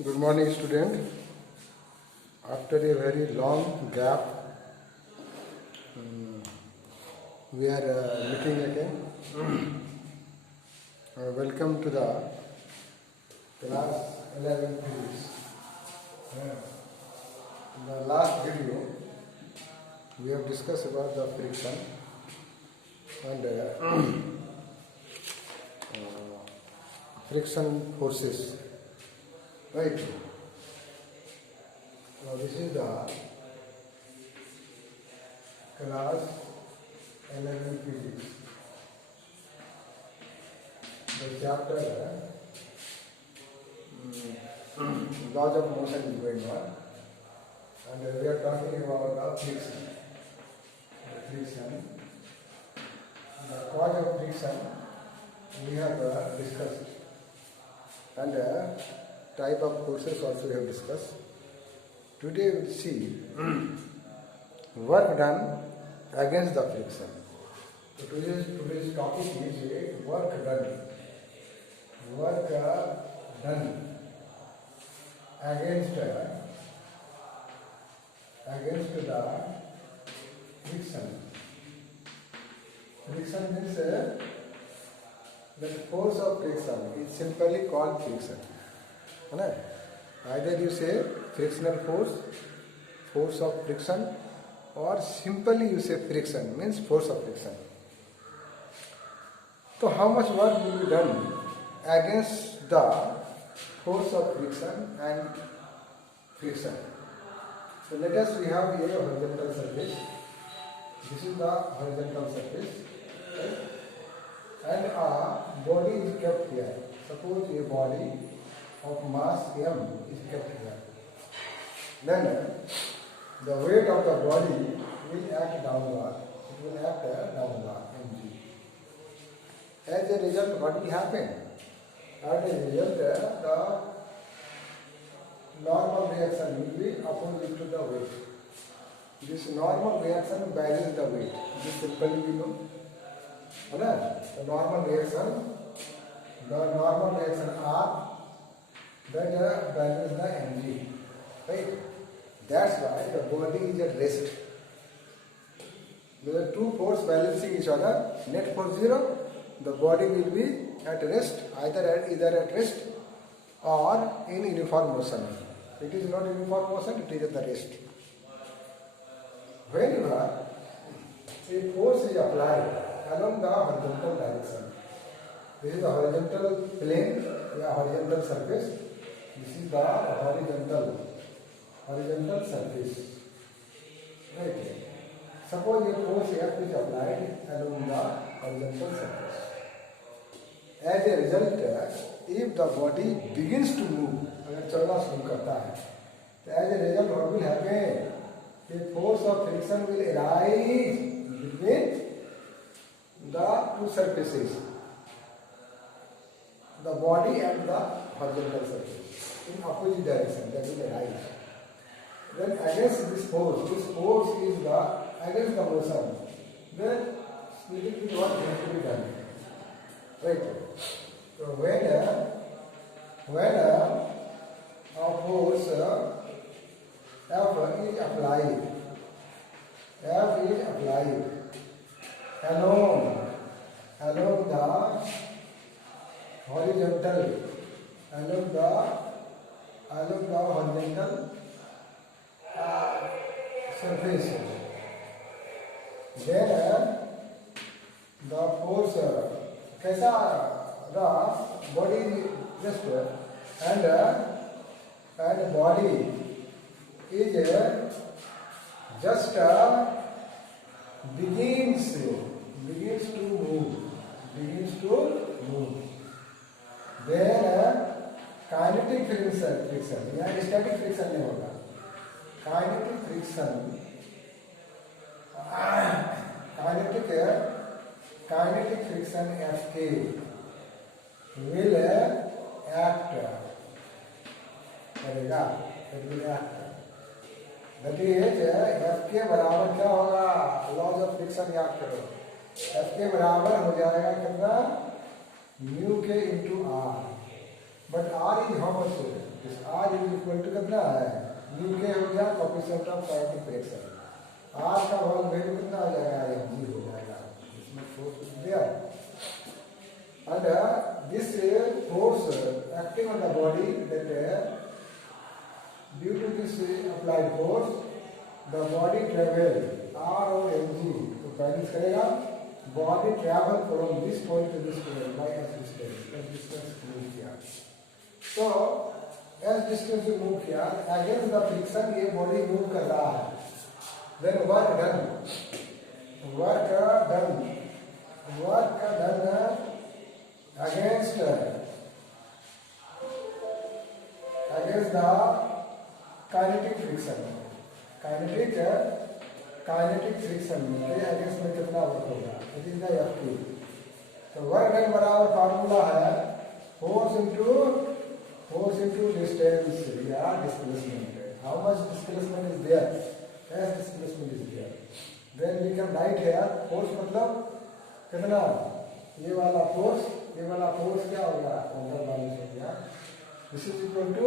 Good morning, student. After a very long gap, we are meeting again. Welcome to the class 11 physics. In the last video, we have discussed about the friction and friction forces. Right. Now this is the class 11 physics. The chapter laws of motion is going on, and we are talking about the friction. The cause of friction we have discussed, and type of forces also we have discussed. Today we will see work done against the friction. So today's topic is work done. Work done against the friction. Friction means the force of friction is simply called friction. Either you say frictional force of friction, or simply you say friction means force of friction. So how much work will be done against the force of friction and friction? So let us, we have a horizontal surface. This is the horizontal surface, right? And a body is kept here. Suppose a body of mass m is kept here. Then the weight of the body will act downward. It will act downward, mg. As a result, what will happen? As a result, the normal reaction will be opposite to the weight. This normal reaction varies the weight. This simply we know. The normal reaction R, that values the mg, right? That's why the body is at rest. There are two forces balancing each other. Net force 0. The body will be at rest, either at rest or in uniform motion. It is not uniform motion; it is at the rest. Whenever a force is applied along the horizontal direction, this is the horizontal plane, horizontal surface. This is the horizontal surface. Right. Suppose a force F is applied along the horizontal surface. As a result, if the body begins to move, as a result, what will happen? The force of friction will arise between the two surfaces, the body and the horizontal surface, in opposite direction, that will arise. Then against this force is against the motion, then splitting is what has to be done. Right. So when a force F is applied along the horizontal surface, then the force कैसा the body is just and body is just begins to move. Then kinetic friction, यहाँ static friction नहीं होगा. Kinetic friction Fk will act करेगा. It will act. That is Fk बराबर क्या होगा? Laws of friction याद करो. Fk बराबर हो जाएगा कितना? Mu k into R. But R is how much, this R is equal to कितना है, म्यू के हो गया coefficient of kinetic friction, R का वैल्यू कितना आ जाएगा, mg हो जाएगा, इसमें force is there and this force acting on the body, that due to this applied force the body travel r और mg, तो कैसे करेगा, body travel from this point to this point by s distance move किया, तो s distance move किया against the friction, ये body move कर रहा है, then work done against the kinetic friction के अगेंस्ट में कितना वर्क होगा, इट इज द F2। तो वर्क डन बराबर फार्मूला है फोर्स इनटू डिस्टेंस या displacement, how much displacement is there, S displacement is there, then we can write here force मतलब कितना, ये वाला फोर्स क्या होगा, अंदर वाले से गया, this is equal to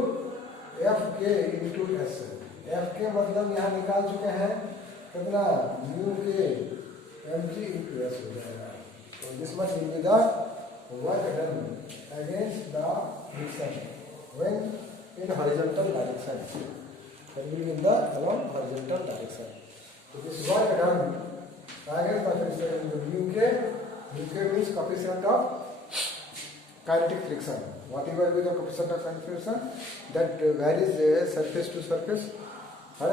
F के इंटू एस, एफ के मतलब यहाँ निकाल चुके हैं कितना, म्यू के एम जी इंटू एस हो जाएगा, तो this much will be the work done against the friction when in horizontal direction, in the along horizontal direction, तो this work done against the friction in the mu k means coefficient of kinetic friction, whatever be the coefficient of kinetic friction that varies surface to surface, but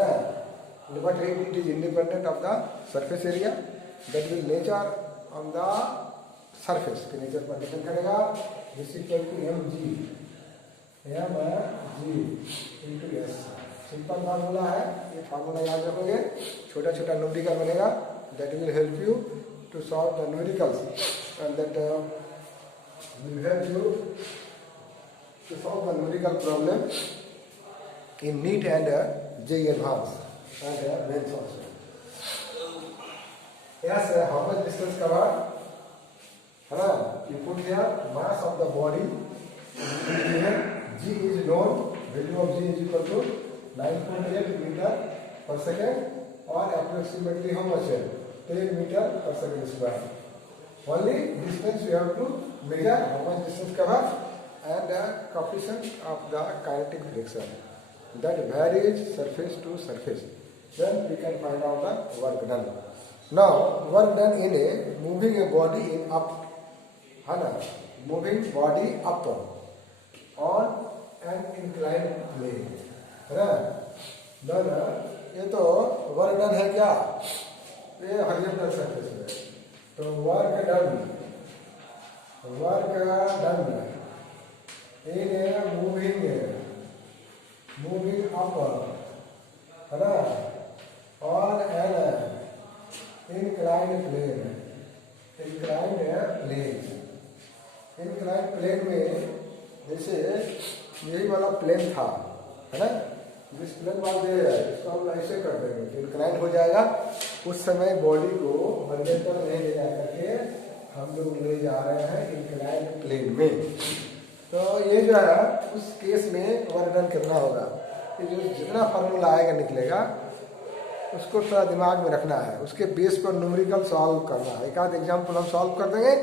it is independent of the surface area, that will nature on the surface के nature पर depend करेगा, this is equal to mg into s, simple formula है, ये formula याद रखोगे, छोटा छोटा numerical बनेगा, that will help you to solve the numericals, and that will help you to solve the numerical problem in NEET and JEE Advanced and mains also. Yes, how much distance covered? You put here mass of the body, G is known, value of G is equal to 9.8 meter per second, or approximately how much, 10 meter per second square. Only distance we have to measure, how much distance covered, and the coefficient of the kinetic friction that varies surface to surface. Then we can find out the work done. Now work done in a moving a body in up, moving body up on an inclined plane, ये तो work done है क्या, ये horizontal surface में, तो work done in moving up, है ना, on an inclined plane में, जैसे यही वाला प्लेन था, है ना, जिस प्लेन वाल दे रहा है इसको हम ऐसे कर देंगे तो इंक्लाइन हो जाएगा, उस समय बॉडी को हॉरिजॉन्टल नहीं ले जा करके हम लोग ले जा रहे हैं इंक्लाइन प्लेन में, तो ये जो है उस केस में वर्क डन कितना होगा, ये जो जितना फार्मूला आएगा निकलेगा उसको थोड़ा दिमाग में रखना है, उसके बेस पर न्यूमेरिकल सॉल्व करना है, एक आध एग्जाम्पल हम सॉल्व कर देंगे,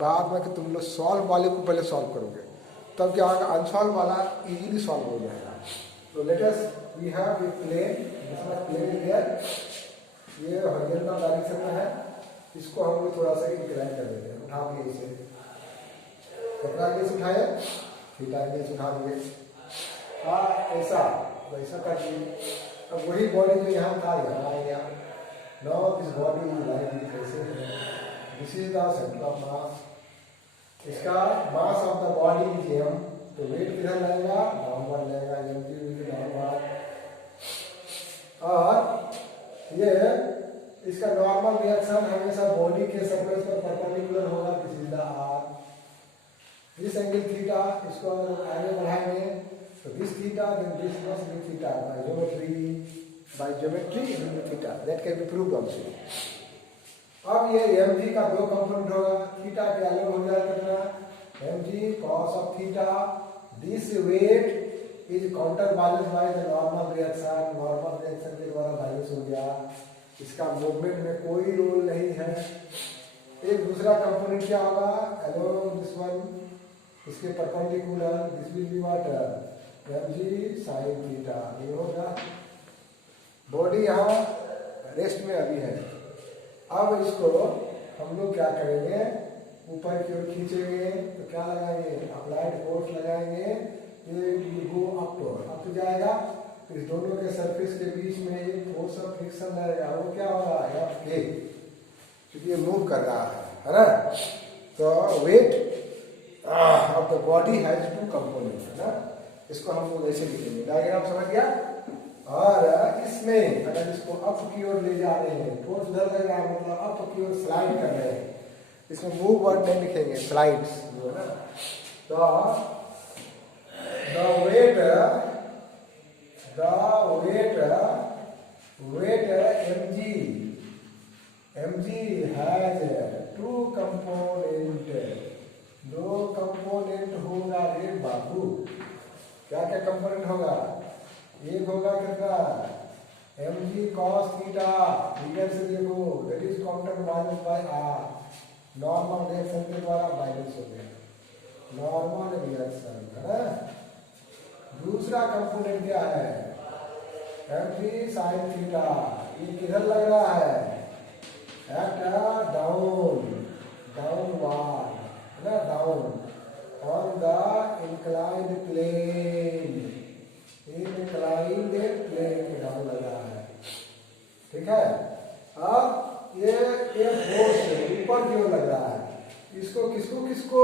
बाद में कि तुम लोग सॉल्व वाले को पहले सॉल्व करोगे, तब क्या होगा, अनसॉल्व वाला इजीली सॉल्व हो जाएगा। तो let us we have a plane, plane here, ये हॉरिजॉन्टल डायरेक्शन में है, इसको हम लोग थोड़ा सा इंक्लाइन कर देते हैं, उठा के इसे कितना एंगल से उठाए, थीटा एंगल से उठा दिए, ऐसा वैसा कर दिए, अब वही बॉडी जो यहाँ था यहाँ आ गया, now this body is like कैसे है, this is the centre of mass, इसका mass of the body is m, तो वेट किधर लगेगा, डाउनवर्ड लगेगा, m डाउनवर्ड, और ये इसका नॉर्मल रिएक्शन हमेशा बॉडी के सरफेस पर परपेंडिकुलर होगा, this is the r, this angle theta, इसको अगर आगे बढ़ाएंगे तो this theta, then this must be theta by geometry theta, that can be proved also. अब ये mg का दो कंपोनेंट होगा, थीटा के अलग हो जाएगा कितना, mg cos of theta this weight is counter balance by the normal reaction, normal reaction के द्वारा बैलेंस हो गया, इसका मूवमेंट में कोई रोल नहीं है। एक दूसरा कंपोनेंट क्या होगा, अलोंग दिस वन, इसके perpendicular, this will be what, mg sin theta, ये होगा। बॉडी यहाँ रेस्ट में अभी है। अब इसको हम लोग क्या करेंगे, ऊपर की ओर खींचेंगे तो क्या लगाएंगे, अप्लाइड फोर्स लगाएंगे, ये गो अप जाएगा, तो इस दोनों के सरफेस के बीच में एक फोर्स ऑफ फ्रिक्शन रहेगा, वो क्या होगा, एफ के, क्योंकि ये मूव कर रहा है ना। तो weight of the body has two component, है ना। इसको हम लोग ऐसे लिखेंगे, डायग्राम समझ गया। और इसमें अगर इसको अप की ओर ले जा रहे हैं, फोर्स उधर लग रहा है, मतलब अप की ओर स्लाइड कर रहे हैं, इसमें मूव वर्ड नहीं लिखेंगे, स्लाइड्स जो है ना। तो the weight mg has two component, दो कंपोनेंट होगा रे बाबू। क्या क्या कंपोनेंट होगा, एक होगा कितना, mg cos थीटा, फिगर से देखो, that is counter balance bye r, normal reaction के द्वारा बैलेंस हो गया, नॉर्मल रिएक्शन, है ना। दूसरा कंपोनेंट क्या है, mg sin थीटा, ये किधर लग रहा है, एट डाउनवर्ड, है ना, down on the inclined plane, inclined plane के डाउन लग रहा है, ठीक है। अब ये फोर्स ऊपर की ओर लग रहा है, इसको किसको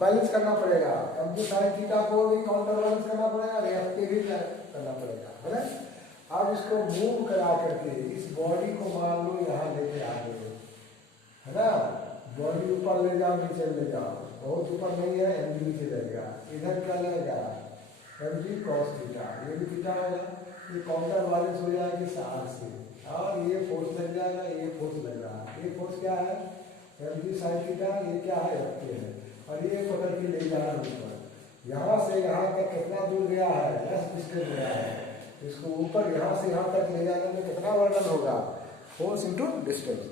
बैलेंस करना पड़ेगा, mg sin थीटा को भी काउंटर बैलेंस करना पड़ेगा, एफ के भी करना पड़ेगा, है ना। अब इसको मूव करा करके इस बॉडी को मान लो यहाँ लेके आ गए, है ना, बॉडी ऊपर ले जाओ, नीचे ले जाओ, बहुत ऊपर नहीं है, mg नीचे जाएगा, इधर क्या लगेगा, mg cos थीटा, ये भी थीटा होगा, ये काउंटर बैलेंस हो जाएगी सार से, और ये फोर्स लग जाएगा, ये फोर्स लग रहा है, ये फोर्स क्या है, mg sin थीटा, ये क्या है, एफ के है, और ये पकड़ के ले जाना ऊपर, यहाँ से यहाँ तक कितना दूर गया है, s डिस्टेंस गया है, इसको ऊपर यहाँ से यहाँ तक ले जाने में कितना वर्णन होगा, force into distance,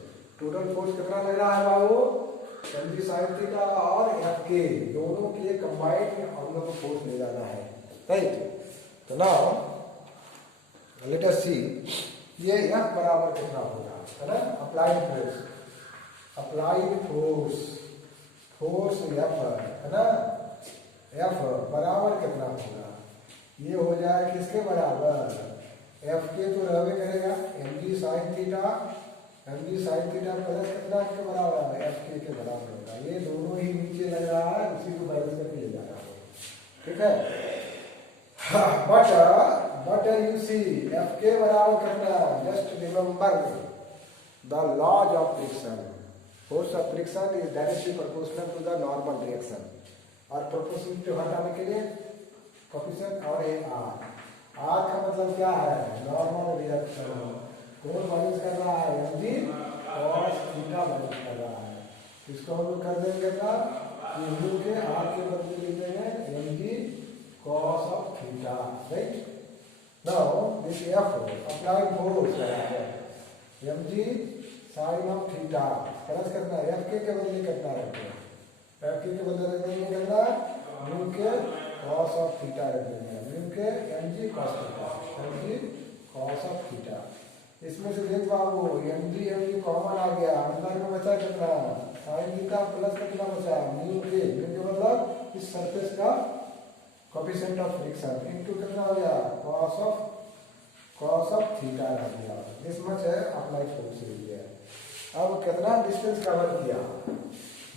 total force कितना लग रहा है बाबू, mg sin थीटा और एफ के दोनों के कंबाइंड हम लोग को फोर्स ले जाना है, राइट। तो नाउ लेट अस सी, ये एफ बराबर कितना होगा, है ना, अप्लाइड फोर्स एफ, है ना, एफ बराबर कितना होगा, ये हो जाए किसके बराबर, एफ के तो रहवे करेगा mg sin theta, mg sin theta plus कितना के बराबर है, एफ के बराबर होगा, ये दोनों ही नीचे लग रहा है, उसी को बैलेंस करके ले जा रहा है, ठीक है। बट यू सी एफ के बराबर कितना, just remember the laws of friction, force of friction is directly proportional to the normal reaction, और प्रोपोर्शनलिटी हटाने के लिए कोएफिशिएंट और ये आर का मतलब क्या है, नॉर्मल रिएक्शन, कौन बैलेंस कर रहा है, mg cos थीटा बैलेंस कर रहा है, इसको हम लोग कर देंगे ना, ये म्यू के आर के बदले लिख देंगे mg cos of theta, right? Now this f applied force है mg sin of theta, plus करना है, f के बदले करना है, f के बदले नहीं करना, म्यू के cos of theta रख देंगे, म्यू के mg cos theta, mg cos of theta। इसमें से देख बाबू mg कॉमन आ गया, अंदर में बचा कितना, sin थीटा प्लस कितना बचा, म्यू के मतलब इस सरफेस का कोएफिशिएंट ऑफ फ्रिक्शन इनटू कितना हो गया, cos ऑफ थीटा आ गया, दिस मच है अप्लाइड फोर्स एरिया। अब कितना डिस्टेंस कवर किया,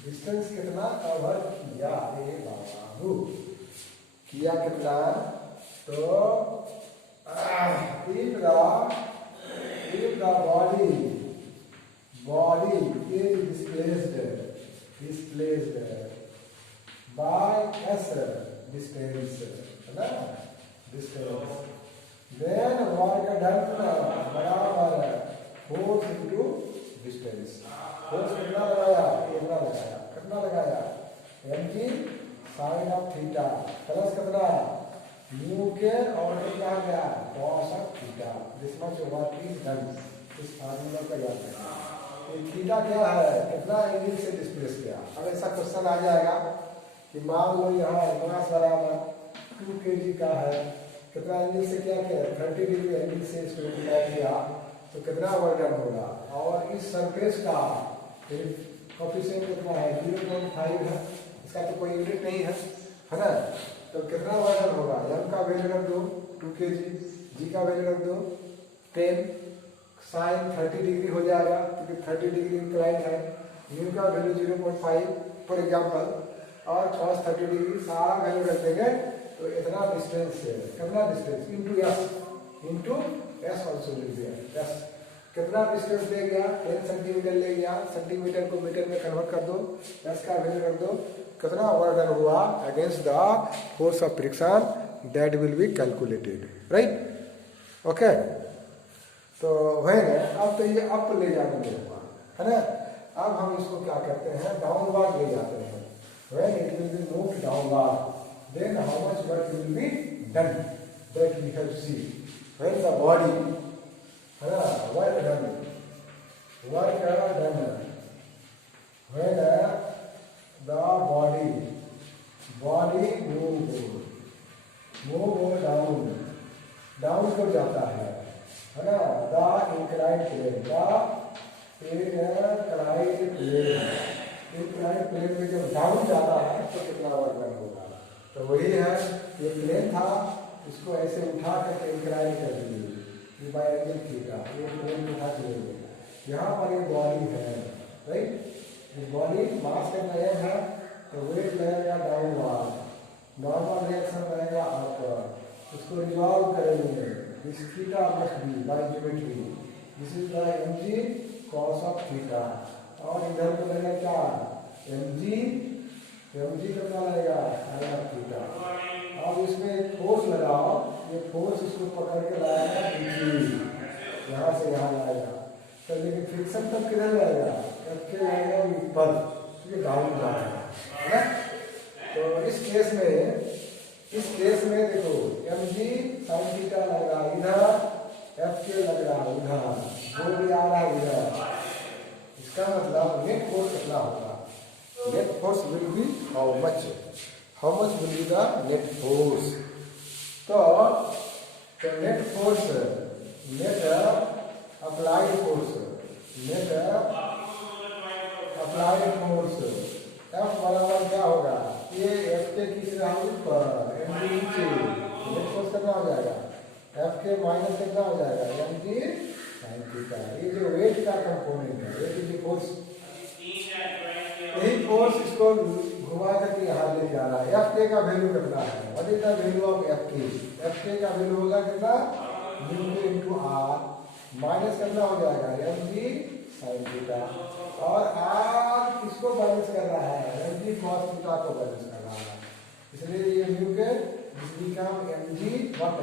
डिस्टेंस कितना कवर किया, ए बाबू किया कितना, तो if the body is displaced by s distance, है ना, distance, then work done बराबर फोर्स इंटू डिस्टेंस, फोर्स कितना लगाया, कितना लगाया, mg sine of theta plus कितना म्यू के और कितना आ गया cos of theta. This much work is done. इस फार्मूला का याद रखना। ये थीटा क्या है कितना एंगल से डिस्प्लेस किया। अब ऐसा क्वेश्चन आ जाएगा कि मान लो यहाँ मास बराबर 2 kg का है, कितना एंगल से क्या किया 30 डिग्री एंगल से इसको इंक्लाइन किया तो कितना वर्क डन होगा। और इस सरफेस का कोएफिशिएंट कितना है 0.5 है, इसका तो कोई यूनिट नहीं है ना। तो कितना वर्क डन होगा m का वैल्यू रख दो 2 kg, g का वैल्यू रख दो 10, साइन 30 डिग्री हो जाएगा क्योंकि 30 डिग्री इंक्लाइन है, म्यू का वैल्यू 0.5 फॉर एग्जांपल और cos 30 डिग्री सारा वैल्यू रख देंगे तो इतना डिस्टेंस है। कितना डिस्टेंस इंटू एस ऑल्सो लिख दिया। एस कितना डिस्टेंस ले गया 10 सेंटीमीटर ले गया, सेंटीमीटर को मीटर में कन्वर्ट कर दो, एस का वैल्यू रख दो, कितना वर्क डन हुआ against the force of friction that will be calculated, right. Okay तो है ना। अब तो ये अप ले जाने में हुआ है ना। अब हम इसको क्या करते हैं डाउनवर्ड ले जाते हैं। when it will be moved downward then how much work will be done that we have seen when the body work done when the body move down को जाता है ना। the inclined प्लेन में जब down जाता है तो कितना वर्क डन होगा। तो वही है ये प्लेन था, इसको ऐसे उठा करके इंक्लाइन कर दीजिए बाय एंगल थीटा, ये प्लेन उठा के लेंगे। यहाँ पर ये बॉडी है राइट, ये बॉडी मास का नया है तो वेट लगेगा डाउनवर्ड, नॉर्मल रिएक्शन रहेगा अपवर्ड, इसको रिजॉल्व करेंगे। This theta must be by geometry, this is by mg cos of theta और इधर को लगेगा क्या mg कितना लगेगा sin ऑफ थीटा। अब इसमें एक फोर्स लगाओ, ये फोर्स इसको पकड़ के लाएगा यहाँ से यहाँ लाएगा तो लेकिन फ्रिक्शन तब किधर लाएगा करके लाएगा ऊपर, ये डाउन जाएगा है ना। तो इस केस में देखो mg sin थीटा लग रहा इधर, fk लग रहा उधर, वो भी आ रहा इधर। इसका मतलब नेट फोर्स कितना होगा, net force will be how much will be the net force. तो net force net applied force F बराबर क्या होगा, ये F के किस ऊपर mg नीचे, नेट फोर्स कितना हो जाएगा F के माइनस कितना हो जाएगा mg sin थीटा। ये जो वेट का कंपोनेंट है वेट इज फोर्स, यही फोर्स इसको घुमा करके यहाँ लेके आ रहा है। एफ के का वैल्यू कितना है, what is the value of F के का वैल्यू होगा कितना म्यू के इनटू आर माइनस कितना हो जाएगा mg sin थीटा और आर किसको बैलेंस कर रहा है mg cos थीटा को बैलेंस कर रहा है, इसलिए ये म्यू के become mg what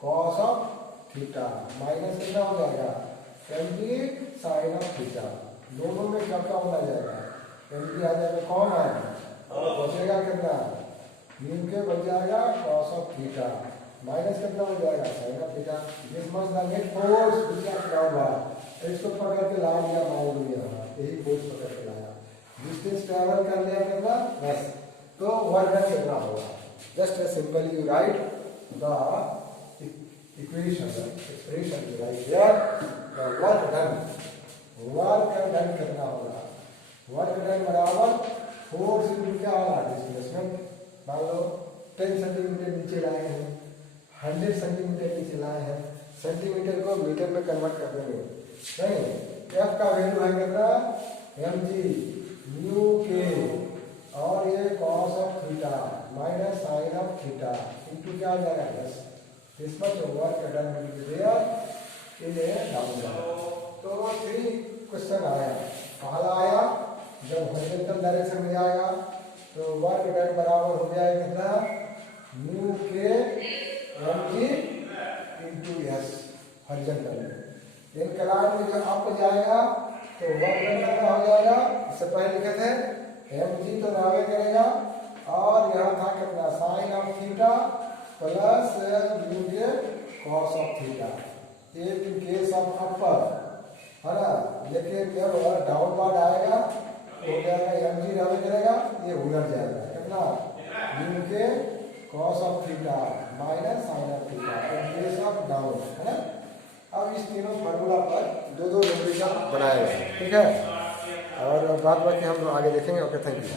cos of theta minus कितना हो जाएगा mg sin ऑफ थीटा। दोनों में कब का होना जाएगा mg आ जाएगा कौन है और बचेगा कितना म्यू के बच जाएगा cos ऑफ थीटा माइनस कितना हो जाएगा sin of theta. This must the net force which has downward, इसको पकड़ के ला लिया मान लिया, यही फोर्स पकड़ के लाया, डिस्टेंस ट्रैवल कर लिया कितना बस। तो वर्क डन कितना होगा, just as simply you write the expression right here work done करना होगा। वर्क डन बराबर फोर्स इनटू क्या होगा डिस्प्लेसमेंट। मान लो 10 सेंटीमीटर नीचे लाए हैं, 100 सेंटीमीटर नीचे लाए हैं, सेंटीमीटर को मीटर में कन्वर्ट कर देंगे नहीं। एफ का वैल्यू है कितना mg म्यू के और ये cos of theta minus sin of theta into क्या हो जाएगा बस। This much work done will be there in a downward. तो 3 क्वेश्चन आया, पहला आया जब हॉरिजॉन्टल डायरेक्शन में जाएगा तो वर्क डन बराबर हो जाएगा कितना म्यू के mg इनटू s हॉरिजॉन्टल में। इंक्लाइन में जब अप जाएगा तो वर्क डन कितना हो जाएगा, इससे पहले लिखे थे mg तो नावे करेगा और यहाँ of theta plus mu k cos of theta. ये इन केस ऑफ अपर है ना, लेकिन जब डाउनवर्ड आएगा तो हो जाएगा एम जी रह करेगा, ये उलट जाएगा कितना mu k cos of theta minus sine of theta in case of down है ना। अब इस तीनों फार्मूला पर दो दो न्यूमेरिकल बनाएगा, ठीक है, और बाद बाकी हम आगे देखेंगे। Okay, thank you.